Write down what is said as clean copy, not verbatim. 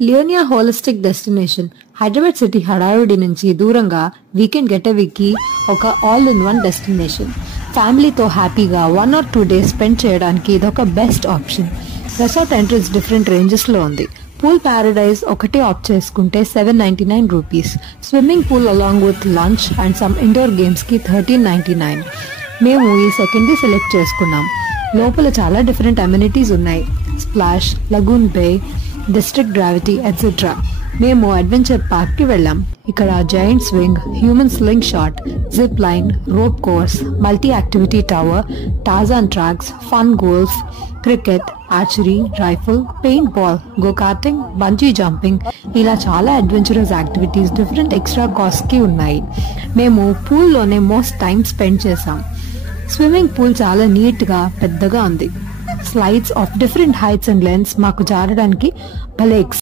Leonia holistic destination Hyderabad city హడావిడి నుంచి దూరంగా వీకెండ్ గెటవీకి ఒక ఆల్ ఇన్ వన్ డెస్టినేషన్. ఫ్యామిలీతో హ్యాపీగా 1 or 2 days స్పెండ్ చేయడానికి ఇదొక best option. Resort entrance different రేంజెస్లో ఉంది. పూల్ ప్యారడైజ్ ఒకటే ఆప్ట్ చేసుకుంటే 799 rupees. Swimming pool along with lunch and some indoor గేమ్స్కి 1399. మేము ఈ సెకండ్ని సెలెక్ట్ చేసుకున్నాం. లోపల చాలా డిఫరెంట్ అమ్యూనిటీస్ ఉన్నాయి. Splash, lagoon bay, district gravity etcetera. మేము అడ్వెంచర్ పార్క్ కి వెళ్ళాం. ఇక్కడ giant swing, human sling shot, zip line, rope course, multi activity tower, Tarzan tracks, fun golf, cricket, archery, rifle, paint ball, go karting, bungee jumping ఇలా చాలా adventurous activities different extra cost కి ఉన్నాయి. మేము పూల్లోనే most time spend చేసాం. Swimming pool చాలా neat గా పెద్దగా ఉంది. Slides of different heights and lengths మాకు జారడానికి భలే